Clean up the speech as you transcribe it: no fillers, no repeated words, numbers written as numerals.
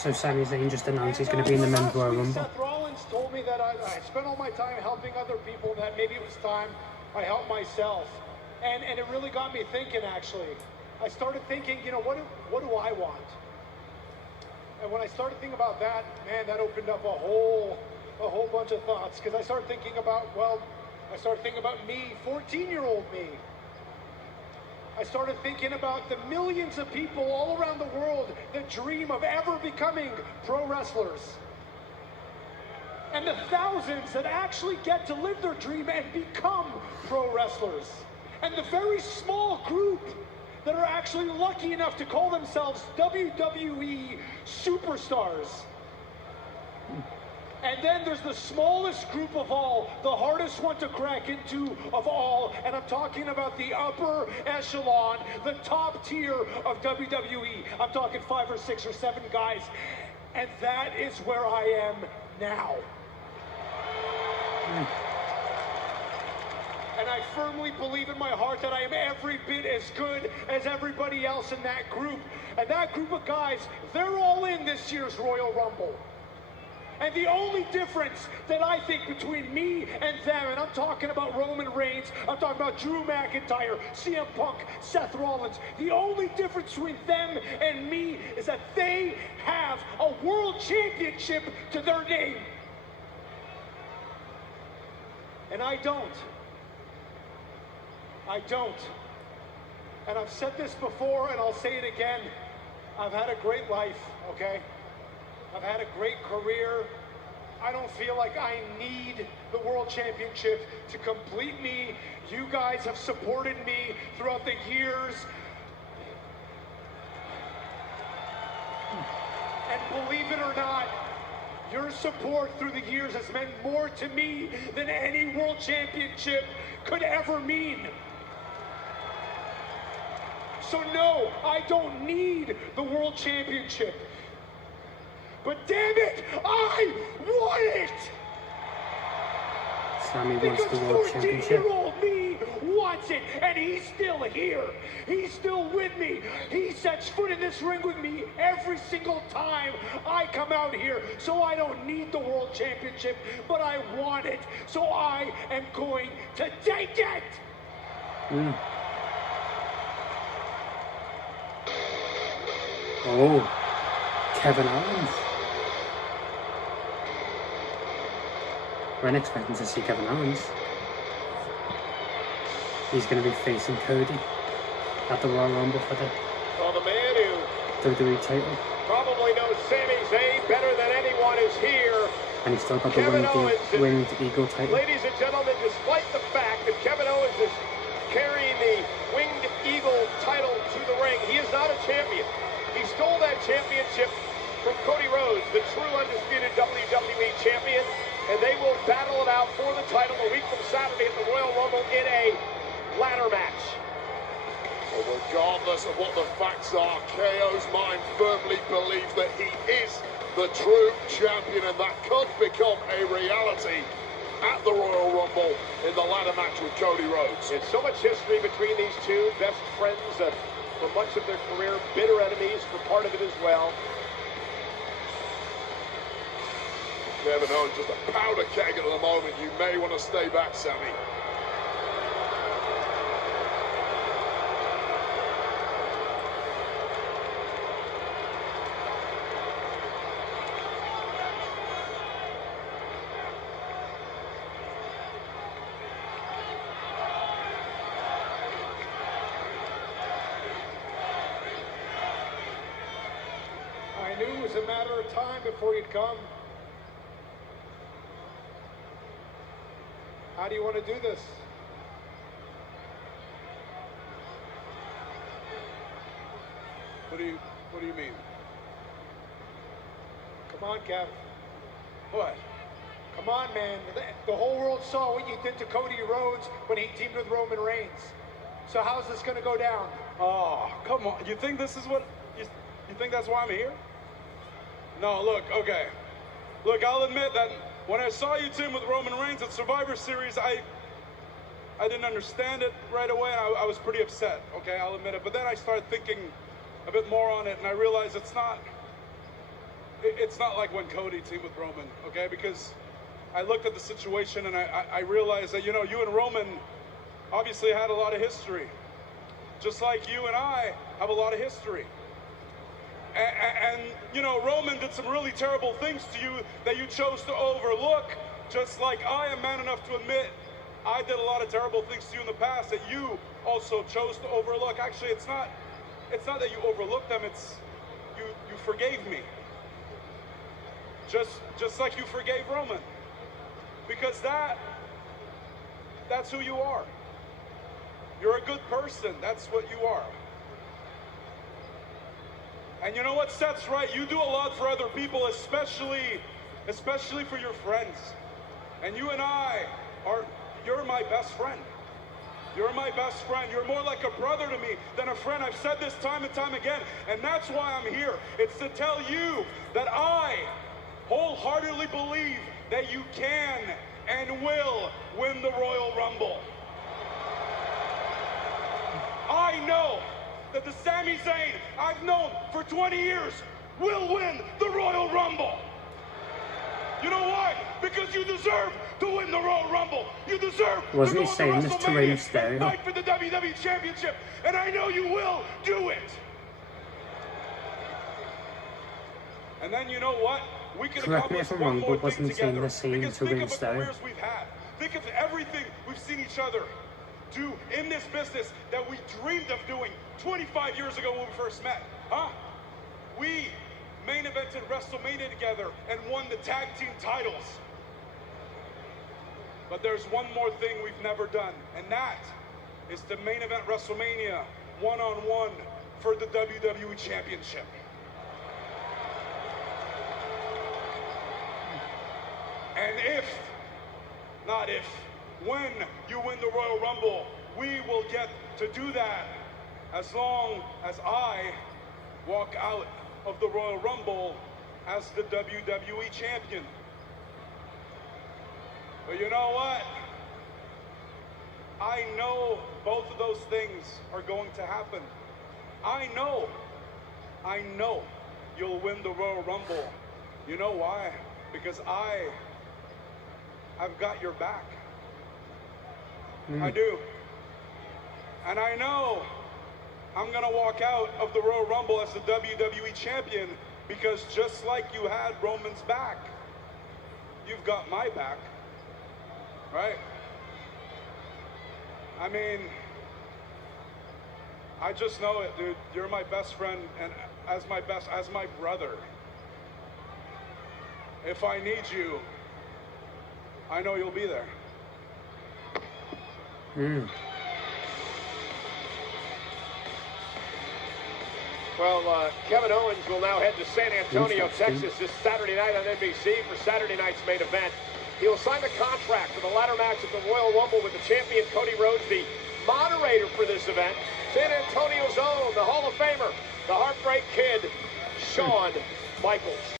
So Sami Zayn just announced he's going to be in the Men's Royal Rumble. Seth Rollins told me that I spent all my time helping other people, that maybe it was time I helped myself. And it really got me thinking, actually. I started thinking, you know, what do I want? And when I started thinking about that, man, that opened up a whole bunch of thoughts. Because I started thinking about, me, 14-year-old me. I started thinking about the millions of people all around the world that dream of ever becoming pro wrestlers. And the thousands that actually get to live their dream and become pro wrestlers. And the very small group that are actually lucky enough to call themselves WWE superstars. And then there's the smallest group of all, the hardest one to crack into of all, and I'm talking about the upper echelon, the top tier of WWE. I'm talking 5 or 6 or 7 guys, and that is where I am now. And I firmly believe in my heart that I am every bit as good as everybody else in that group. And that group of guys, they're all in this year's Royal Rumble. And the only difference that I think between me and them, and I'm talking about Roman Reigns, I'm talking about Drew McIntyre, CM Punk, Seth Rollins, the only difference between them and me is that they have a world championship to their name. And I don't. I don't. And I've said this before, and I'll say it again. I've had a great life, okay? I've had a great career. I don't feel like I need the World Championship to complete me. You guys have supported me throughout the years. And believe it or not, your support through the years has meant more to me than any World Championship could ever mean. So no, I don't need the World Championship. But damn it, I want it! Sami wants the World Championship. 14-year-old me wants it, and he's still here. He's still with me. He sets foot in this ring with me every single time I come out here. So I don't need the World Championship, but I want it. So I am going to take it! Oh, Kevin Owens. We're expecting to see Kevin Owens. He's going to be facing Cody at the Royal Rumble for the man who WWE title. Probably knows Sami Zayn better than anyone is here. And he's still got the winged eagle title. Ladies and gentlemen, despite the fact that Kevin Owens is carrying the winged eagle title to the ring, he is not a champion. He stole that championship from Cody Rhodes, the true undisputed WWE champion, and they will battle it out for the title a week from Saturday at the Royal Rumble in a ladder match. Well, regardless of what the facts are, KO's mind firmly believes that he is the true champion, and that could become a reality at the Royal Rumble in the ladder match with Cody Rhodes. There's so much history between these two, best friends for much of their career, bitter enemies for part of it as well. Kevin Owens just a powder keg at the moment. You may want to stay back, Sami. I knew it was a matter of time before you'd come. How do you want to do this? What do you mean? Come on, Kev. What? Come on, man. The whole world saw what you did to Cody Rhodes when he teamed with Roman Reigns. So how's this going to go down? Oh, come on. You think this is what... You think that's why I'm here? No, look, okay. Look, I'll admit that when I saw you team with Roman Reigns at Survivor Series, I didn't understand it right away. I was pretty upset, okay? I'll admit it. But then I started thinking a bit more on it, and I realized it's not it's not like when Cody teamed with Roman, okay? Because I looked at the situation and I realized that, you know, you and Roman obviously had a lot of history. Just like you and I have a lot of history. And you know, Roman did some really terrible things to you that you chose to overlook, just like I am man enough to admit I did a lot of terrible things to you in the past that you also chose to overlook. Actually, it's not that you overlooked them, it's you forgave me. Just like you forgave Roman. Because that's who you are. You're a good person, that's what you are. And you know what, Seth's right, you do a lot for other people, especially for your friends. And you and I you're my best friend. You're my best friend. You're more like a brother to me than a friend. I've said this time and time again, and that's why I'm here. It's to tell you that I wholeheartedly believe that you can and will win the Royal Rumble. I know that the Sami Zayn I've known for 20 years will win the Royal Rumble. You know why? Because you deserve to win the Royal Rumble. You deserve Wasn't to he go saying to this to Rey WrestleMania Mysterio? and fight for the WWE Championship, and I know you will do it. And then you know what? We can Correct me accomplish if I'm one wrong, more but wasn't thing he saying together. the same Because to think Rey of the Mysterio? careers we've had. Think of everything we've seen each other do in this business that we dreamed of doing 25 years ago when we first met. Huh? We main evented WrestleMania together and won the tag team titles. But there's one more thing we've never done, and that is to main event WrestleMania one-on-one for the WWE Championship. And when you win the Royal Rumble, we will get to do that as long as I walk out of the Royal Rumble as the WWE Champion. But you know what? I know both of those things are going to happen. I know you'll win the Royal Rumble. You know why? Because I've got your back. I do. And I know I'm gonna walk out of the Royal Rumble as the WWE Champion because just like you had Roman's back, you've got my back, right? I mean, I just know it, dude. You're my best friend, and as my brother. If I need you, I know you'll be there. Well, Kevin Owens will now head to San Antonio, Texas this Saturday night on NBC for Saturday night's main event. He will sign the contract for the ladder match at the Royal Rumble with the champion Cody Rhodes, the moderator for this event. San Antonio's own, the Hall of Famer, the Heartbreak Kid, Shawn Michaels.